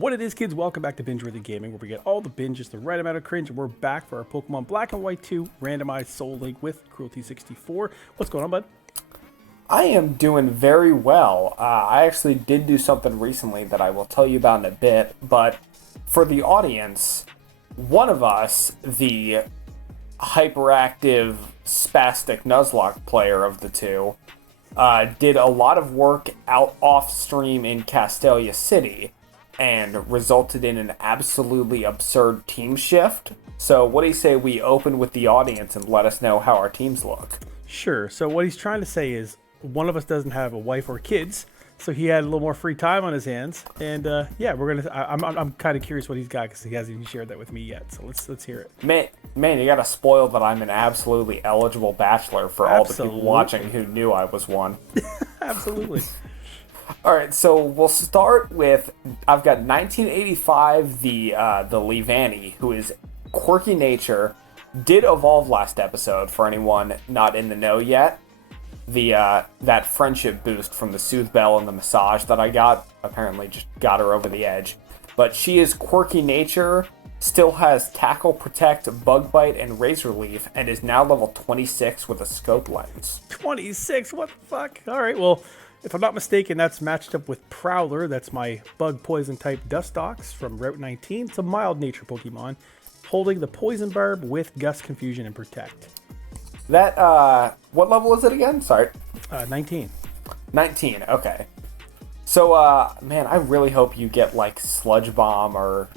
What it is, kids, welcome back to Binge Worthy Gaming, where we get all the binge, just the right amount of cringe, and we're back for our Pokemon Black and White 2 Randomized Soul Link with Cruelty 64. What's going on, bud? I am doing very well. I actually did do something recently that I will tell you about in a bit, but for the audience, one of us, the hyperactive, spastic Nuzlocke player of the two, did a lot of work out off stream in Castelia City and resulted in an absolutely absurd team shift. So what do you say we open with the audience and let us know how our teams look? Sure. So what he's trying to say is one of us doesn't have a wife or kids, so he had a little more free time on his hands. And yeah, I'm kind of curious what he's got because he hasn't even shared that with me yet. So let's hear it. Man, you gotta spoil that I'm an absolutely eligible bachelor for all the people watching who knew I was one. Absolutely. All right, so we'll start with, I've got 1985, the Leavanny, who is quirky nature, did evolve last episode for anyone not in the know yet. That friendship boost from the Soothe Bell and the massage that I got apparently just got her over the edge. But she is quirky nature, still has Tackle, Protect, Bug Bite, and Razor Leaf, and is now level 26 with a scope lens. 26? What the fuck? All right, well, if I'm not mistaken, that's matched up with Prowler. That's my bug poison type Dustox from Route 19. It's a mild nature Pokemon, holding the Poison Barb with Gust, Confusion, and Protect. That, what level is it again? Sorry. 19. 19, okay. So, man, I really hope you get, like, Sludge Bomb or...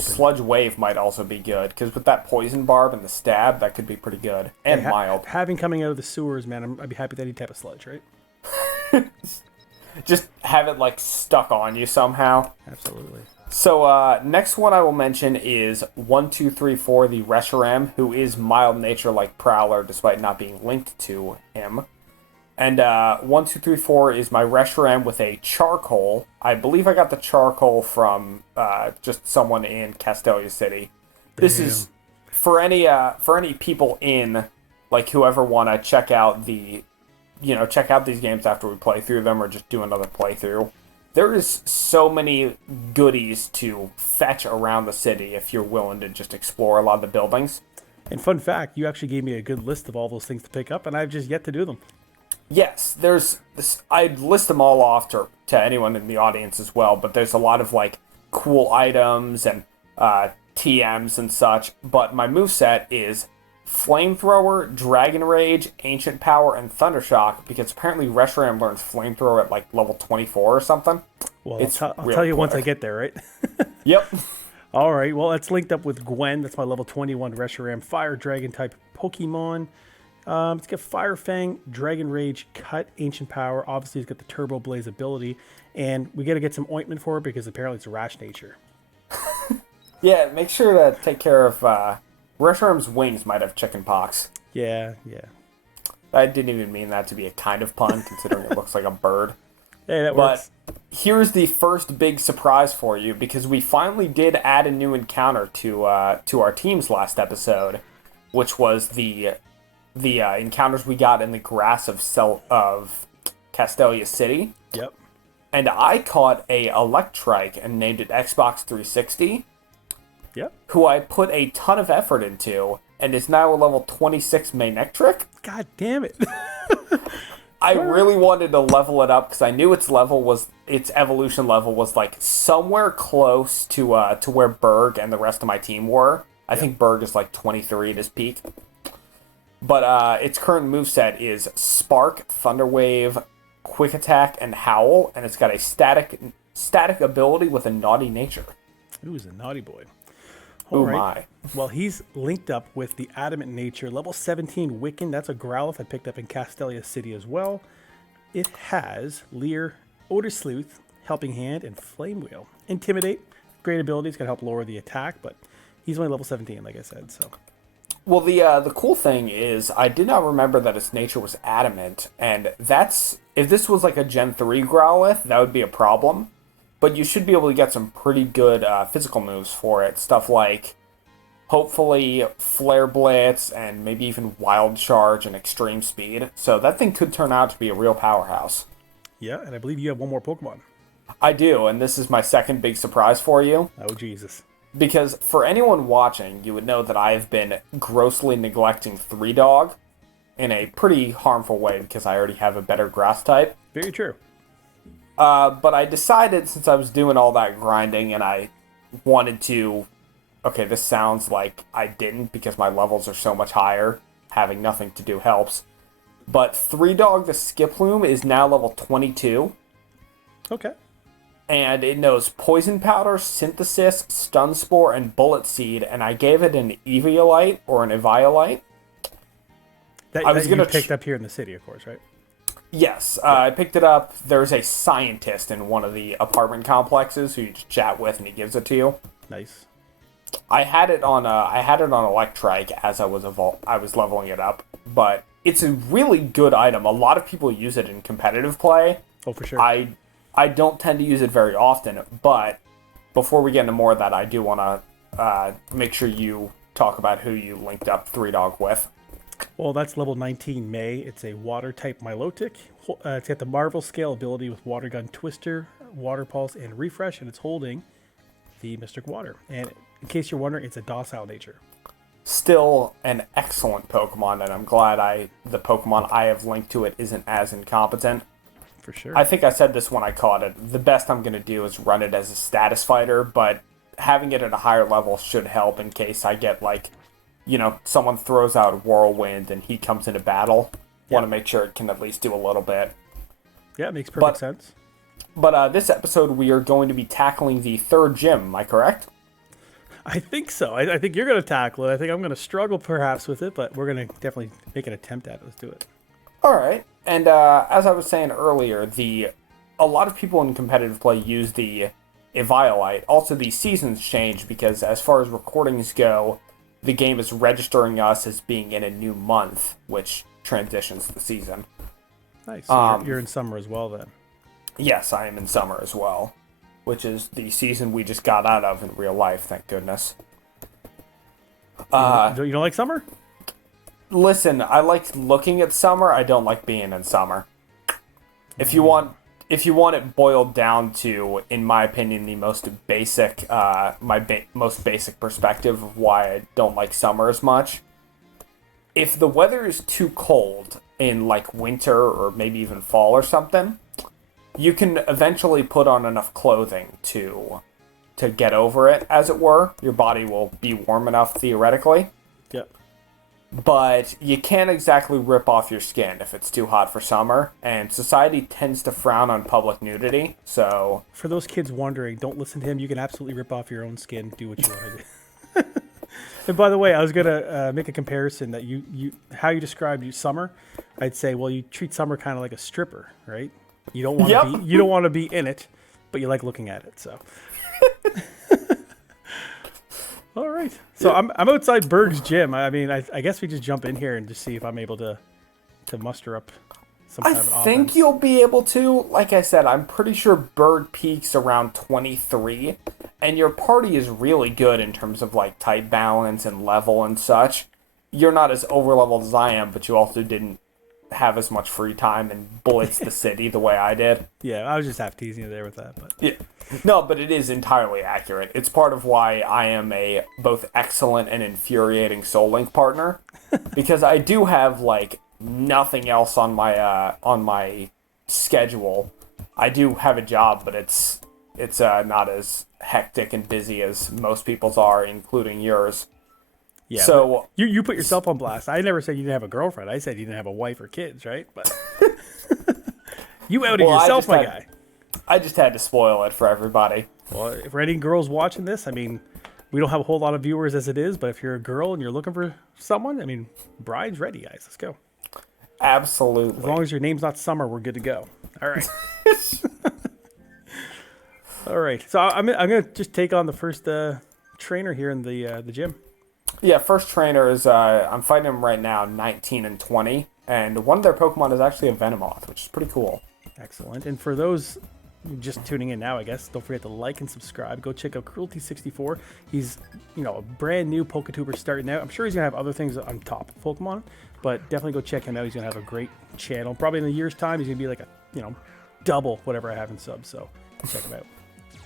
Sludge Wave might also be good, because with that Poison Barb and the Stab, that could be pretty good. And mild. Having coming out of the sewers, man, I'd be happy with any type of sludge, right? Just have it, like, stuck on you somehow. Absolutely. So, next one I will mention is 1234, the Reshiram, who is mild nature like Prowler, despite not being linked to him. And 1234 is my Reshiram with a Charcoal. I believe I got the Charcoal from just someone in Castelia City. Damn. This is for any people in, like, whoever want to check out these games after we play through them or just do another playthrough. There is so many goodies to fetch around the city if you're willing to just explore a lot of the buildings. And fun fact, you actually gave me a good list of all those things to pick up, and I've just yet to do them. Yes, there's this, I'd list them all off to anyone in the audience as well, but there's a lot of, like, cool items and TMs and such. But my moveset is Flamethrower, Dragon Rage, Ancient Power, and Thundershock, because apparently Reshiram learns Flamethrower at, like, level 24 or something. Well, I'll tell you once I get there, right? Yep. All right, well, that's linked up with Gwen. That's my level 21 Reshiram Fire Dragon type Pokemon. It's got Fire Fang, Dragon Rage, Cut, Ancient Power. Obviously, it's got the Turbo Blaze ability. And we got to get some ointment for it because apparently it's a rash nature. Yeah, make sure to take care of... Reshiram's wings might have chicken pox. Yeah. I didn't even mean that to be a kind of pun, considering it looks like a bird. Hey, that works. But here's the first big surprise for you, because we finally did add a new encounter to our teams last episode, which was the encounters we got in the grass of Castelia City. Yep. And I caught a Electrike and named it Xbox 360. Yep. Who I put a ton of effort into, and is now a level 26 Manectric. God damn it. I really wanted to level it up because I knew its evolution level was, like, somewhere close to where Burgh and the rest of my team were. I think Burgh is like 23 at his peak. But its current moveset is Spark, Thunder Wave, Quick Attack, and Howl, and it's got a static ability with a naughty nature. Ooh, he's a naughty boy. All right. Well, he's linked up with the Adamant Nature, level 17 Wiccan. That's a Growlithe I picked up in Castelia City as well. It has Leer, Odor Sleuth, Helping Hand, and Flame Wheel. Intimidate, great ability. It's going to help lower the attack, but he's only level 17, like I said. So. Well, the cool thing is I did not remember that its nature was Adamant, and if this was like a Gen 3 Growlithe, that would be a problem. But you should be able to get some pretty good physical moves for it. Stuff like, hopefully, Flare Blitz, and maybe even Wild Charge and Extreme Speed. So that thing could turn out to be a real powerhouse. Yeah, and I believe you have one more Pokemon. I do, and this is my second big surprise for you. Oh, Jesus. Because for anyone watching, you would know that I have been grossly neglecting 3-Dog in a pretty harmful way because I already have a better grass type. Very true. But I decided, since I was doing all that grinding and I wanted to... Okay, this sounds like I didn't because my levels are so much higher. Having nothing to do helps. But 3-Dog the Skiploom is now level 22. Okay. And it knows Poison Powder, Synthesis, Stun Spore, and Bullet Seed. And I gave it an Eviolite or an Eviolite. That you picked up here in the city, of course, right? Yes, I picked it up. There's a scientist in one of the apartment complexes who you just chat with, and he gives it to you. Nice. I had it on Electrike as I was leveling it up, but it's a really good item. A lot of people use it in competitive play. Oh, for sure. I don't tend to use it very often, but before we get into more of that, I do want to make sure you talk about who you linked up 3-Dog with. Well, that's level 19 May. It's a water-type Milotic. It's got the Marvel Scale ability with Water Gun Twister, Water Pulse, and Refresh, and it's holding the Mystic Water. And in case you're wondering, it's a docile nature. Still an excellent Pokemon, and I'm glad the Pokemon I have linked to it isn't as incompetent. For sure. I think I said this when I caught it. The best I'm going to do is run it as a status fighter, but having it at a higher level should help in case I get, someone throws out Whirlwind and he comes into battle. Yeah. Want to make sure it can at least do a little bit. Yeah, it makes perfect sense. But this episode, we are going to be tackling the third gym. Am I correct? I think so. I think you're going to tackle it. I think I'm going to struggle perhaps with it, but we're going to definitely make an attempt at it. Let's do it. All right. And as I was saying earlier, a lot of people in competitive play use the Eviolite. Also, the seasons change because as far as recordings go, the game is registering us as being in a new month, which transitions the season. Nice. So you're in summer as well then. Yes, I am in summer as well, which is the season we just got out of in real life, thank goodness. You don't like summer? Listen, I like looking at summer. I don't like being in summer. If you want it boiled down to, in my opinion, the most basic, most basic perspective of why I don't like summer as much. If the weather is too cold in winter or maybe even fall or something, you can eventually put on enough clothing to get over it, as it were. Your body will be warm enough theoretically. Yep. But you can't exactly rip off your skin if it's too hot for summer, and society tends to frown on public nudity, so... For those kids wondering, don't listen to him. You can absolutely rip off your own skin, do what you want to do. And by the way, I was going to make a comparison that how you described summer. I'd say, well, you treat summer kind of like a stripper, right? You don't want to be in it, but you like looking at it, so... All right. So I'm outside Burgh's gym. I mean, I guess we just jump in here and just see if I'm able to muster up some kind of an offense. I think you'll be able to. Like I said, I'm pretty sure Burgh peaks around 23, and your party is really good in terms of type balance and level and such. You're not as over-leveled as I am, but you also didn't have as much free time and blitz the city the way I did. Yeah, I was just half teasing you there with that. But yeah. No, but it is entirely accurate. It's part of why I am a both excellent and infuriating Soul Link partner, because I do have nothing else on my schedule. I do have a job, but it's not as hectic and busy as most people's are, including yours. Yeah. So you put yourself on blast. I never said you didn't have a girlfriend. I said you didn't have a wife or kids, right? But you outed yourself, my guy. I just had to spoil it for everybody. Well, if any girls watching this, I mean, we don't have a whole lot of viewers as it is, but if you're a girl and you're looking for someone, I mean, Brian's ready, guys. Let's go. Absolutely. As long as your name's not Summer, we're good to go. All right. All right. So I'm gonna just take on the first trainer here in the gym. Yeah, first trainer is I'm fighting him right now, 19 and 20, and one of their Pokemon is actually a Venomoth, which is pretty cool. Excellent. And for those just tuning in now, I guess, don't forget to like and subscribe. Go check out Cruelty64. He's, a brand new PokeTuber starting out. I'm sure he's going to have other things on top of Pokemon, but definitely go check him out. He's going to have a great channel. Probably in a year's time, he's going to be double whatever I have in subs. So to check them out.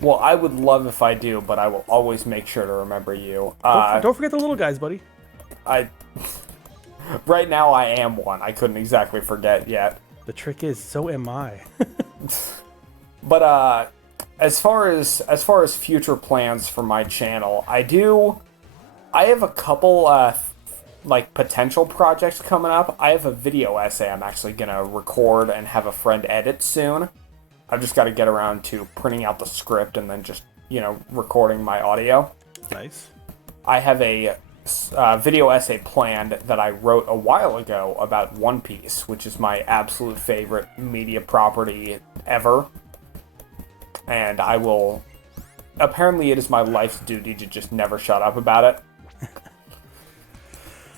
Well, I would love if I do, but I will always make sure to remember you. Don't forget the little guys, buddy. Right now I am one. I couldn't exactly forget yet. The trick is, so am I. But as far as future plans for my channel, I have a couple like potential projects coming up. I have a video essay I'm actually gonna record and have a friend edit soon. I've just got to get around to printing out the script and then just, recording my audio. Nice. I have a video essay planned that I wrote a while ago about One Piece, which is my absolute favorite media property ever. And apparently it is my life's duty to just never shut up about it.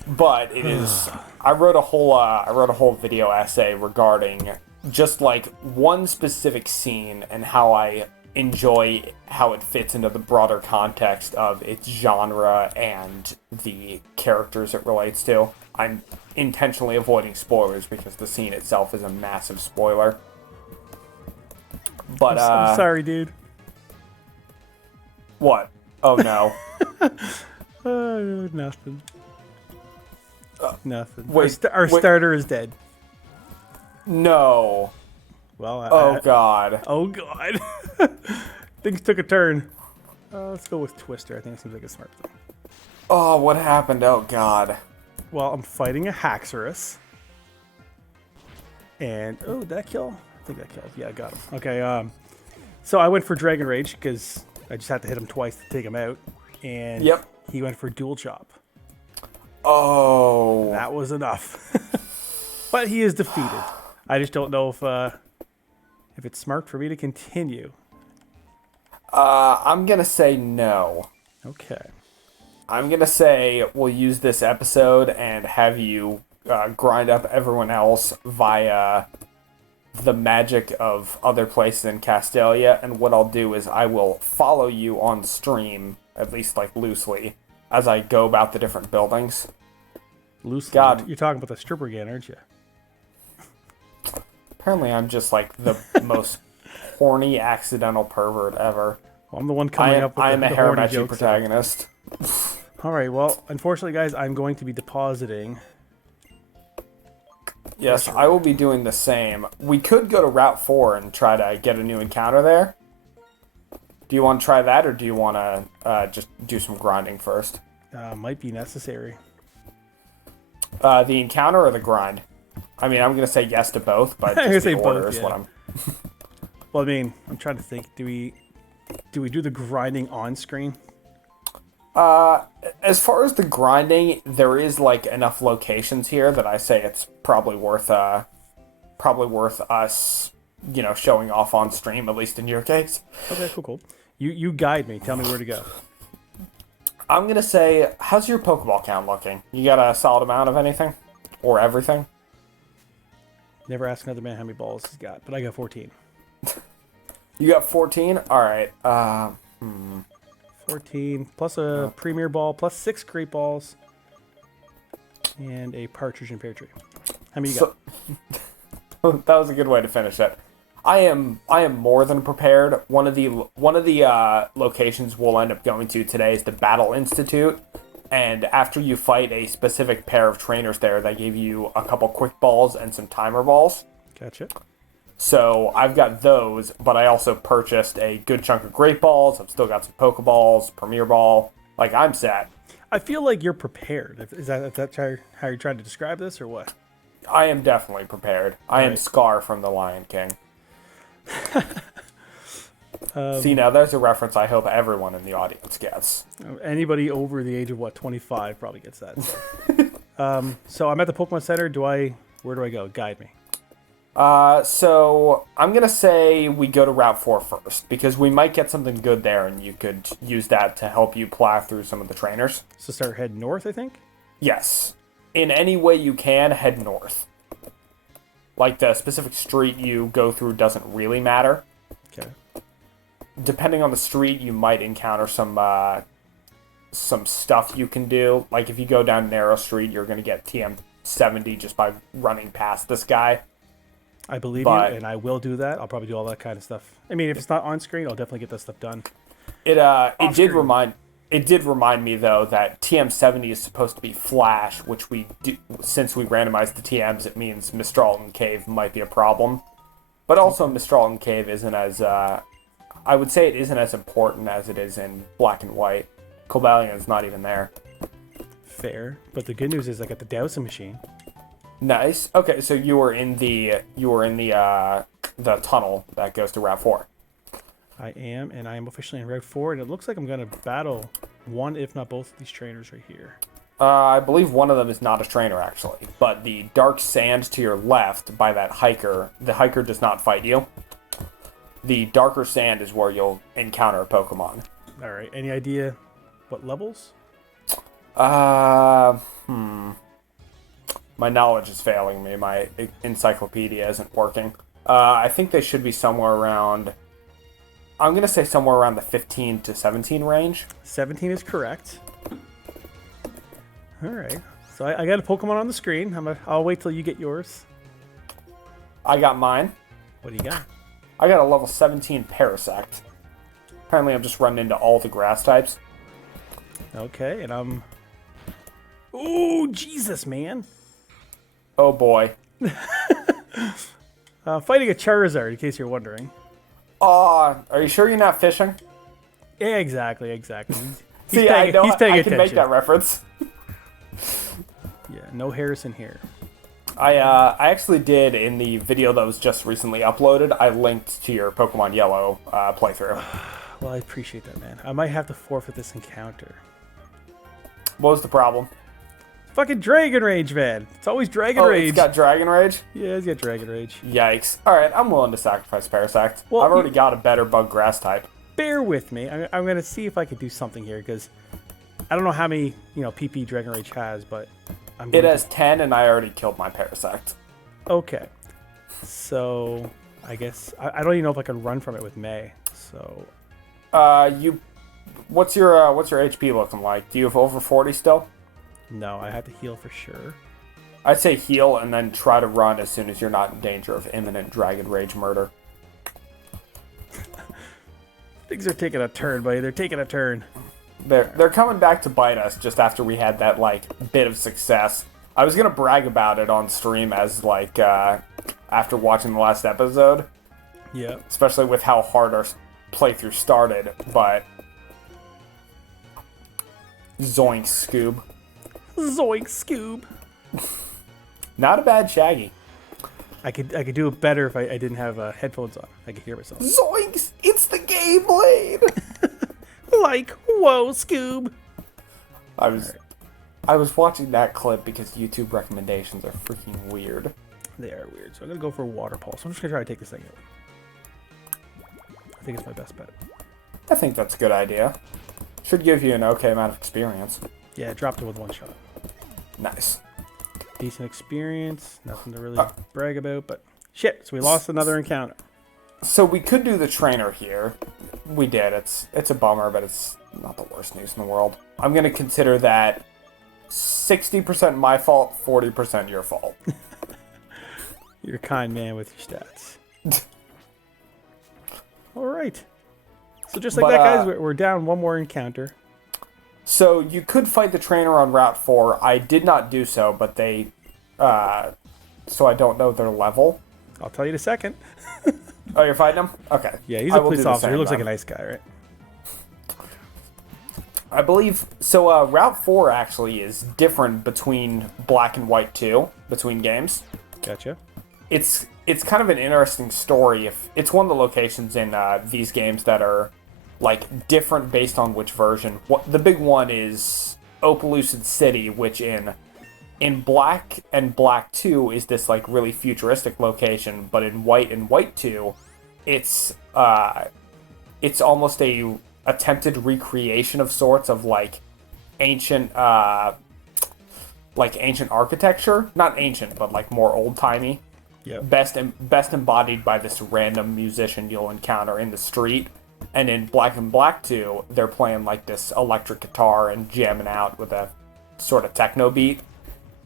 But it is, I wrote a whole video essay regarding just like one specific scene and how I enjoy how it fits into the broader context of its genre and the characters it relates to. I'm intentionally avoiding spoilers because the scene itself is a massive spoiler. But I'm sorry, dude. What? Oh no. Nothing. Nothing. Wait, our starter is dead. No. Well, oh god. Oh god. Things took a turn. Let's go with Twister. I think it seems like a smart thing. Oh, what happened? Oh god. Well, I'm fighting a Haxorus. And did that kill? I think that killed. Yeah, I got him. Okay. So I went for Dragon Rage because I just had to hit him twice to take him out. And yep. He went for Dual Chop. Oh. That was enough. But he is defeated. I just don't know if it's smart for me to continue. I'm gonna say no. Okay. I'm gonna say we'll use this episode and have you grind up everyone else via the magic of other places in Castelia, and what I'll do is I will follow you on stream, at least like loosely, as I go about the different buildings. Loosely? God. You're talking about the stripper again, aren't you? Apparently I'm just like the most horny accidental pervert ever. Well, I'm the one coming up with I am a the hair horny matching jokes. protagonist. Alright, well, unfortunately, guys, I'm going to be depositing. Yes, I will be doing the same. We could go to Route 4 and try to get a new encounter there. Do you want to try that, or do you want to just do some grinding first? Might be necessary. The encounter or the grind? I mean, I'm going to say yes to both, but just the order is what I'm... Well, I mean, I'm trying to think. Do we do the grinding on screen? As far as the grinding, there is like enough locations here that I say it's probably worth us, showing off on stream, at least in your case. Okay, cool. You guide me. Tell me where to go. I'm gonna say, how's your Pokeball count looking? You got a solid amount of anything, or everything? Never ask another man how many balls he's got, but I got 14. You got 14? All right. 14 plus a Premier Ball plus 6 Great Balls and a Partridge and Pear Tree. How many you got? That was a good way to finish it. I am more than prepared. One of the locations we'll end up going to today is the Battle Institute, and after you fight a specific pair of trainers there, they give you a couple quick balls and some timer balls. Gotcha. So I've got those, but I also purchased a good chunk of Great Balls. I've still got some Pokeballs, Premier Ball. Like, I'm set. I feel like you're prepared. Is that how you're trying to describe this, or what? I am definitely prepared. I am Scar from The Lion King. See, now there's a reference I hope everyone in the audience gets. Anybody over the age of, 25 probably gets that. So I'm at the Pokemon Center. Where do I go? Guide me. So I'm going to say we go to Route 4 first, because we might get something good there, and you could use that to help you plow through some of the trainers. So start head north, I think? Yes. In any way you can, head north. Like, the specific street you go through doesn't really matter. Okay. Depending on the street, you might encounter some stuff you can do. Like, if you go down Narrow Street, you're going to get TM 70 just by running past this guy. I believe But you, and I will do that. I'll probably do all that kind of stuff. I mean, if it's not on screen, I'll definitely get that stuff done. It did remind me though that TM70 is supposed to be Flash, which we do, since we randomized the TMs, it means Mistral and Cave might be a problem. But also Mistral and Cave isn't as I would say it isn't as important as it is in Black and White. Cobalion not even there. Fair, but the good news is I got the dowsing machine. Nice. Okay, so you were in the tunnel that goes to Route 4. I am, and I am officially in Route 4, and it looks like I'm going to battle one, if not both, of these trainers right here. I believe one of them is not a trainer, actually. But the dark sand to your left by that hiker, the hiker does not fight you. The darker sand is where you'll encounter a Pokemon. All right, any idea what levels? My knowledge is failing me. My encyclopedia isn't working. I think they should be somewhere around... I'm going to say somewhere around the 15 to 17 range. 17 is correct. All right. So I got a Pokemon on the screen. I'll wait till you get yours. I got mine. What do you got? I got a level 17 Parasect. Apparently I'm just running into all the grass types. Okay, and I'm... Oh, Jesus, man. Oh, boy. Fighting a Charizard, in case you're wondering. Are you sure you're not fishing? Yeah, exactly. He's See, paying, I know he's paying I attention. can make that reference. Yeah, no Harrison here. I actually did in the video that was just recently uploaded. I linked to your Pokemon Yellow playthrough. Well, I appreciate that, man. I might have to forfeit this encounter. What was the problem? Fucking Dragon Rage, man. It's always Dragon Rage. It's got Dragon Rage? Yeah, it's got Dragon Rage. Yikes. Alright, I'm willing to sacrifice Parasect. Well, I've already got a better bug grass type. Bear with me. I'm going to see if I can do something here, because I don't know how many, PP Dragon Rage has, but It has 10, and I already killed my Parasect. Okay. So, I guess... I don't even know if I can run from it with May, so... What's your HP looking like? Do you have over 40 still? No, I have to heal for sure. I'd say heal and then try to run as soon as you're not in danger of imminent Dragon Rage murder. Things are taking a turn, buddy. They're taking a turn. They're coming back to bite us just after we had that, bit of success. I was going to brag about it on stream as, after watching the last episode. Yeah. Especially with how hard our playthrough started, but... Zoink, Scoob. Zoink, Scoob. Not a bad Shaggy. I could do it better if I didn't have headphones on. I could hear myself. Zoinks! It's the Gayblade! Like, whoa, Scoob. I was watching that clip because YouTube recommendations are freaking weird. They are weird. So I'm going to go for Water Pulse. I'm just going to try to take this thing out. I think it's my best bet. I think that's a good idea. Should give you an okay amount of experience. Yeah, dropped it with one shot. Nice. Decent experience. Nothing to really brag about, but shit. So we lost another encounter. So we could do the trainer here. We did. It's a bummer, but it's not the worst news in the world. I'm going to consider that 60% my fault, 40% your fault. You're a kind man with your stats. All right. So just like that, guys, we're down one more encounter. So you could fight the trainer on Route 4. I did not do so, but they... so I don't know their level. I'll tell you in a second. Oh, you're fighting him? Okay. Yeah, he's a police officer. He looks like a nice guy, right? I believe... So Route 4 actually is different between Black and White 2, between games. Gotcha. It's kind of an interesting story. It's one of the locations in these games that are different based on which version. The big one is Opelucid City, which in Black and Black 2 is this really futuristic location, but in White and White 2, it's almost a attempted recreation of sorts of ancient ancient architecture. Not ancient, but more old-timey. Yep. Best embodied by this random musician you'll encounter in the street. And in Black and Black 2, they're playing this electric guitar and jamming out with a sort of techno beat.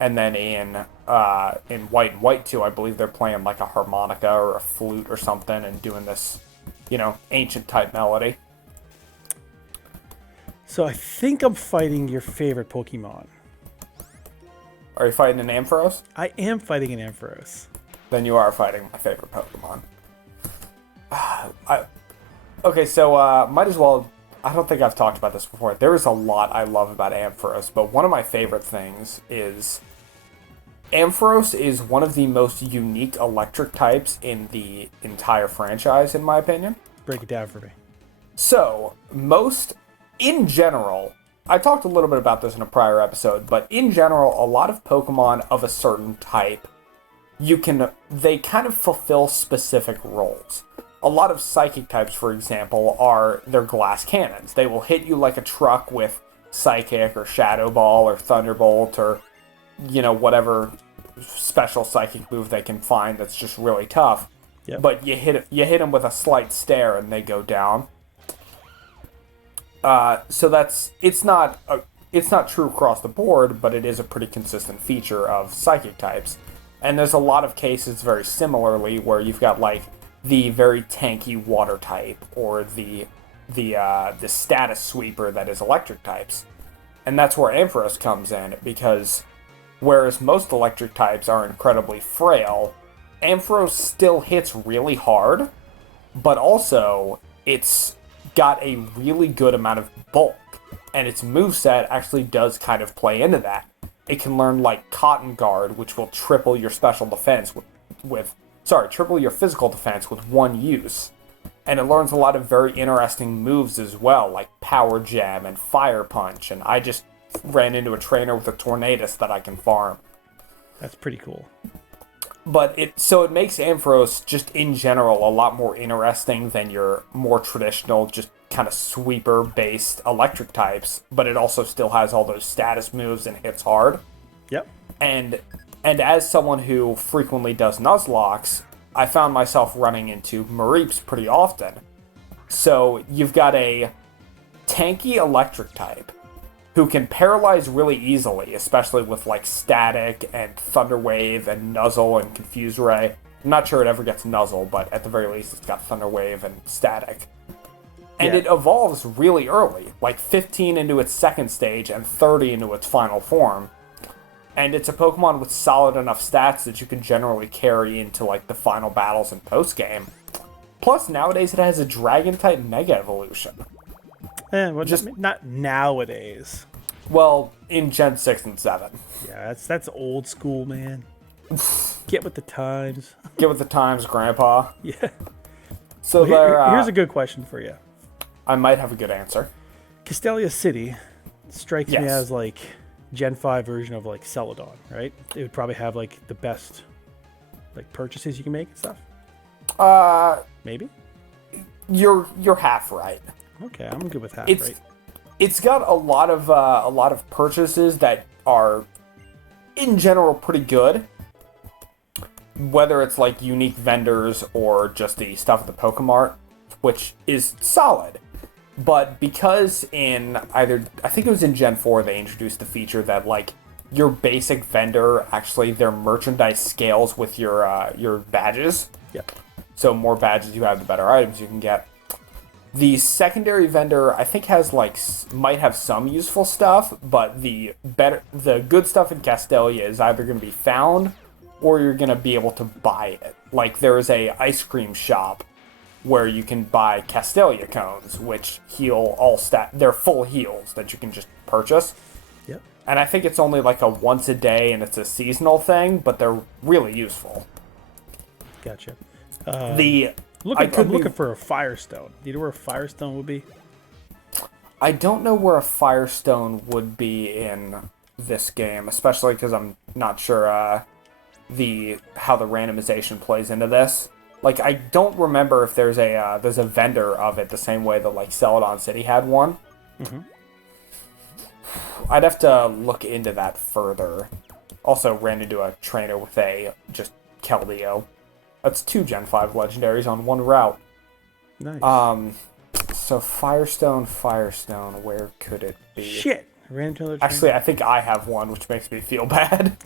And then in White and White 2, I believe they're playing like a harmonica or a flute or something and doing this, ancient type melody. So I think I'm fighting your favorite Pokemon. Are you fighting an Ampharos? I am fighting an Ampharos. Then you are fighting my favorite Pokemon. Okay, so might as well... I don't think I've talked about this before. There is a lot I love about Ampharos, but one of my favorite things is... Ampharos is one of the most unique electric types in the entire franchise, in my opinion. Break it down for me. So, in general, I talked a little bit about this in a prior episode, but in general, a lot of Pokemon of a certain type, they kind of fulfill specific roles. A lot of Psychic types, for example, they're glass cannons. They will hit you like a truck with Psychic or Shadow Ball or Thunderbolt or, whatever special Psychic move they can find that's just really tough. Yep. But you hit them with a slight stare and they go down. So it's not true across the board, but it is a pretty consistent feature of Psychic types. And there's a lot of cases very similarly where you've got like the very tanky Water type or the status sweeper that is Electric types. And that's where Ampharos comes in, because whereas most Electric types are incredibly frail, Ampharos still hits really hard, but also it's got a really good amount of bulk, and its moveset actually does kind of play into that. It can learn like Cotton Guard, which will triple your special defense triple your physical defense with one use. And it learns a lot of very interesting moves as well, like Power Gem and Fire Punch, and I just ran into a trainer with a Tornadus that I can farm. That's pretty cool. But it makes Ampharos just in general a lot more interesting than your more traditional, just kind of sweeper-based Electric types, but it also still has all those status moves and hits hard. Yep. And as someone who frequently does Nuzlocks, I found myself running into Mareeps pretty often. So you've got a tanky Electric type who can paralyze really easily, especially with like Static and Thunder Wave and Nuzzle and Confuse Ray. I'm not sure it ever gets Nuzzle, but at the very least it's got Thunder Wave and Static. And it evolves really early, like 15 into its second stage and 30 into its final form. And it's a Pokemon with solid enough stats that you can generally carry into like the final battles and post-game. Plus, nowadays it has a Dragon-type Mega Evolution. Well, just not nowadays. Well, in Gen 6 and 7. Yeah, that's old school, man. Get with the times. Get with the times, Grandpa. Yeah. So here's a good question for you. I might have a good answer. Castelia City strikes me Yes. as like Gen 5 version of like Celadon, right? It would probably have like the best like purchases you can make and stuff. Maybe? You're half right. Okay, I'm good with half, right? It's got a lot of purchases that are in general pretty good. Whether it's like unique vendors or just the stuff at the Pokemart, which is solid. But because I think it was in Gen 4 they introduced the feature that like your basic vendor, actually their merchandise scales with your badges. Yep. So more badges you have, the better items you can get. The secondary vendor, I think, might have some useful stuff, but the good stuff in Castelia is either going to be found or you're going to be able to buy it. Like, there is a ice cream shop where you can buy Castelia cones, which heal they're full heals that you can just purchase. Yep. And I think it's only like a once a day and it's a seasonal thing, but they're really useful. Gotcha. I'm looking for a Firestone. Do you know where a Firestone would be? I don't know where a Firestone would be in this game, especially because I'm not sure how the randomization plays into this. Like, I don't remember if there's a vendor of it the same way that like Celadon City had one. Mm-hmm. I'd have to look into that further. Also ran into a trainer with a just Keldeo. That's 2 Gen 5 legendaries on one route. Nice. So Firestone, where could it be? Shit. ran into another Actually, trainer. I think I have one, which makes me feel bad.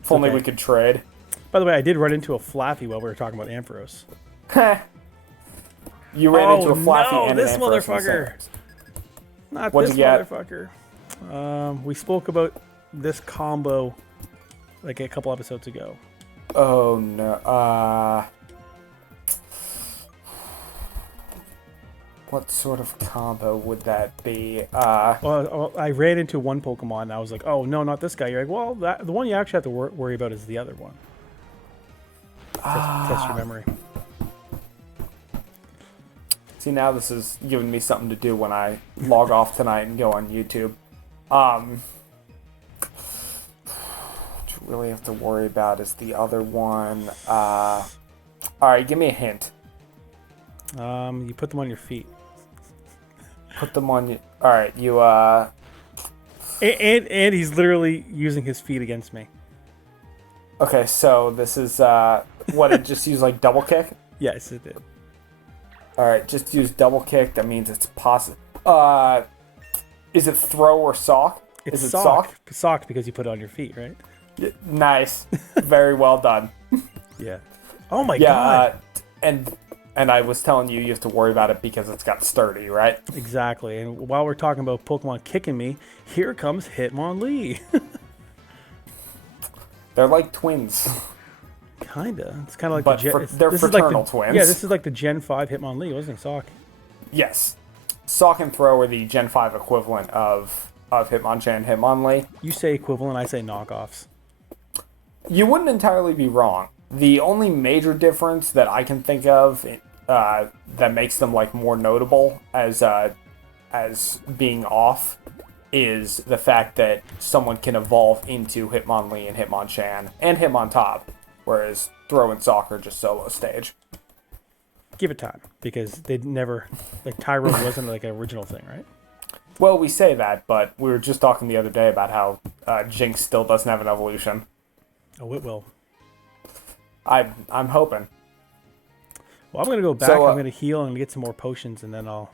If only okay. we could trade. By the way, I did run into a Flaffy while we were talking about Ampharos. You ran into a Flaffy no, and this an Ampharos in the motherfucker. same. Not What'd this you get? motherfucker. We spoke about this combo like a couple episodes ago. Oh no. What sort of combo would that be? Well, I ran into one Pokemon and I was like, oh no, not this guy. You're like, well, the one you actually have to worry about is the other one. Test your memory. See, now this is giving me something to do when I log off tonight and go on YouTube. What you really have to worry about is the other one. Alright, give me a hint. You put them on your feet. Put them on you. Alright, you, And he's literally using his feet against me. Okay, so this is, what, it just use, like, double kick? Yes, it did. Alright, just use double kick. That means it's possible. Is it throw or sock? It's is it sock? Sock because you put it on your feet, right? Nice. Very well done. Yeah. Oh my god. And I was telling you have to worry about it because it's got sturdy, right? Exactly. And while we're talking about Pokemon kicking me, here comes Hitmonlee. They're like twins. Kinda. It's kind of like But they're fraternal twins. Yeah, this is like the Gen 5 Hitmonlee, wasn't it, Sock? Yes. Sock and Throw are the Gen 5 equivalent of Hitmonchan and Hitmonlee. You say equivalent, I say knockoffs. You wouldn't entirely be wrong. The only major difference that I can think of that makes them like more notable as being off is the fact that someone can evolve into Hitmonlee and Hitmonchan and Hitmontop, whereas Throw and Sock are just solo stage. Give it time, because they'd never, like Tyrone wasn't like an original thing, right? Well, we say that, but we were just talking the other day about how Jinx still doesn't have an evolution. Oh, it will. I'm hoping. Well, I'm going to go back, I'm going to heal and get some more potions, and then I'll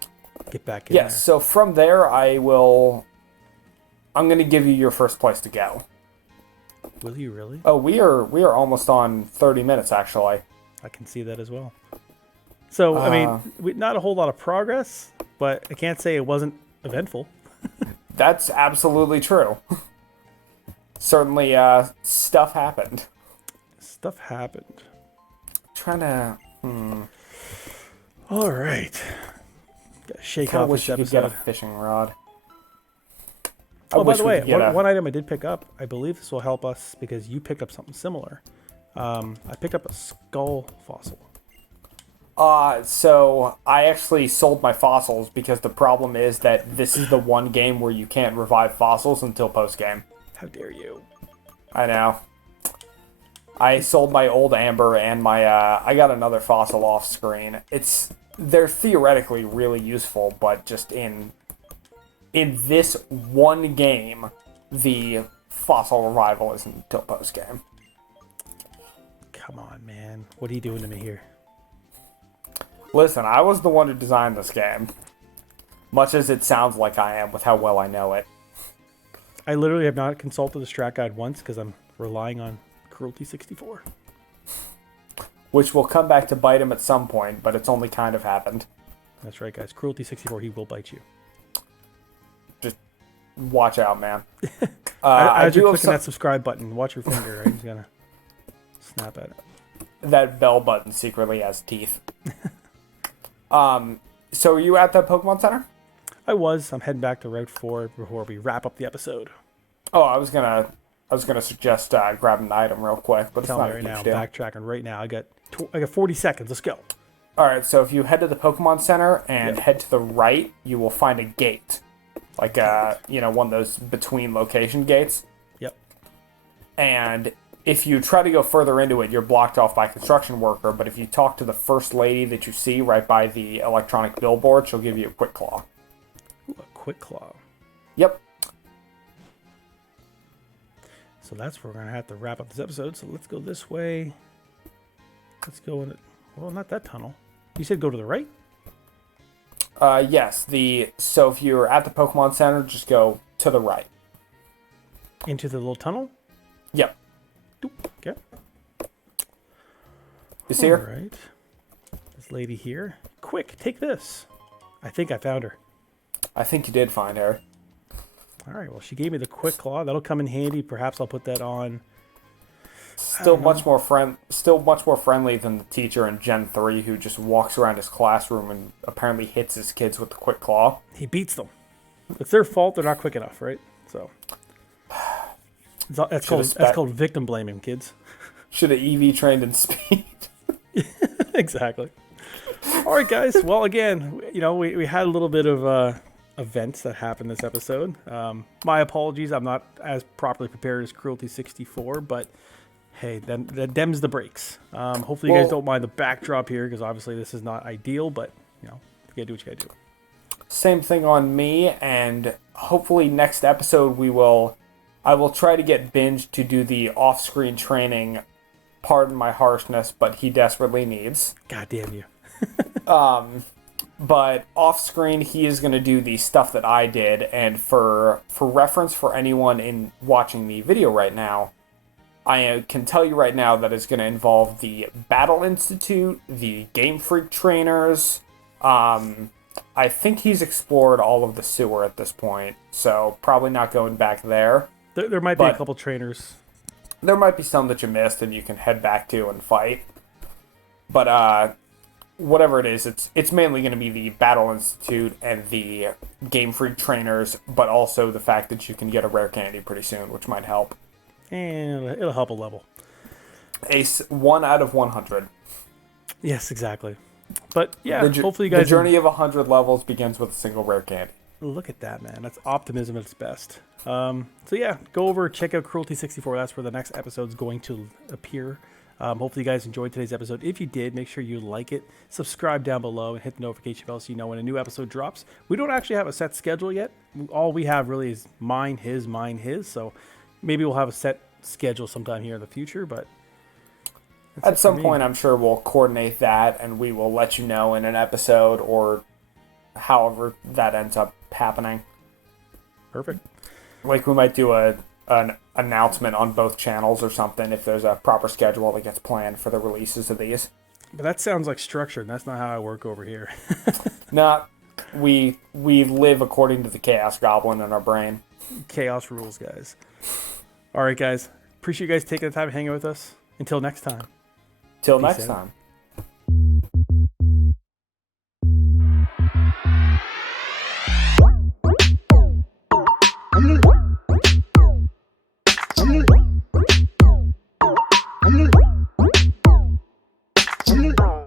get back in there. Yes, so from there, I'm going to give you your first place to go. Will you really? Oh, we are almost on 30 minutes, actually. I can see that as well. So, I mean, not a whole lot of progress, but I can't say it wasn't eventful. That's absolutely true. Certainly, stuff happened. Stuff happened. Trying to... All right. Gotta shake Kinda off wish this you could get a episode. fishing rod. Oh, by the way, one item I did pick up, I believe this will help us because you picked up something similar. I picked up a skull fossil. So I actually sold my fossils because the problem is that this is the one game where you can't revive fossils until post-game. How dare you? I know. I sold my old amber and my, I got another fossil off screen. They're theoretically really useful, but just in this one game, the fossil revival isn't until post-game. Come on, man. What are you doing to me here? Listen, I was the one who designed this game. Much as it sounds like I am with how well I know it. I literally have not consulted the strat guide once because I'm relying on Cruelty 64. Which will come back to bite him at some point, but it's only kind of happened. That's right, guys. Cruelty 64, he will bite you. Just watch out, man. As you're clicking that subscribe button, watch your finger. Right? He's going to snap at it. That bell button secretly has teeth. So are you at the Pokemon Center? I'm heading back to Route 4 before we wrap up the episode. Oh, I was gonna suggest grabbing an item real quick, but Tell it's not me a right huge now. deal. Backtracking right now. I got 40 seconds. Let's go. All right, so if you head to the Pokemon Center and head to the right, you will find a gate, like one of those between location gates. Yep. And if you try to go further into it, you're blocked off by a construction worker. But if you talk to the first lady that you see right by the electronic billboard, she'll give you a quick claw. Ooh, a quick claw. Yep. So that's where we're going to have to wrap up this episode. So let's go this way. Let's go in it. Well, not that tunnel. You said go to the right? Yes. So if you're at the Pokemon Center, just go to the right. Into the little tunnel? Yep. Doop. Okay. You see her? All right. This lady here. Quick, take this. I think I found her. I think you did find her. All right. Well, she gave me the quick claw. That'll come in handy. Perhaps I'll put that on. Still much more friendly than the teacher in Gen 3 who just walks around his classroom and apparently hits his kids with the quick claw. He beats them. It's their fault. They're not quick enough, right? So that's called victim blaming, kids. Should have EV trained in speed. Exactly. All right, guys. Well, again, we had a little bit of events that happened this episode. My apologies. I'm not as properly prepared as Cruelty 64, but hey, that dems the brakes. Hopefully you guys don't mind the backdrop here, because obviously this is not ideal, but you gotta do what you gotta do. Same thing on me, and hopefully next episode I will try to get Binge to do the off-screen training. Pardon my harshness, but he desperately needs. God damn you. But off-screen, he is going to do the stuff that I did, and for reference for anyone in watching the video right now, I can tell you right now that it's going to involve the Battle Institute, the Game Freak trainers. I think he's explored all of the sewer at this point, so probably not going back there. There might be a couple trainers. There might be some that you missed and you can head back to and fight. But whatever it is, it's mainly going to be the Battle Institute and the Game Freak trainers, but also the fact that you can get a rare candy pretty soon, which might help. And it'll help a level. 1 out of 100. Yes, exactly. But yeah, hopefully you guys... The journey of 100 levels begins with a single rare candy. Look at that, man. That's optimism at its best. So yeah, go over, check out Cruelty 64. That's where the next episode's going to appear. Hopefully you guys enjoyed today's episode. If you did, make sure you like it, subscribe down below, and hit the notification bell so you know when a new episode drops. We don't actually have a set schedule yet. All we have really is mine, his. So maybe we'll have a set schedule sometime here in the future, but at some point I'm sure we'll coordinate that and we will let you know in an episode or however that ends up happening. Perfect. Like we might do an announcement on both channels or something if there's a proper schedule that gets planned for the releases of these. But that sounds like structure, and that's not how I work over here. Nah, we live according to the Chaos Goblin in our brain. Chaos rules, guys. All right, guys. Appreciate you guys taking the time to hang out with us. Until next time. Till next time. Mm-hmm.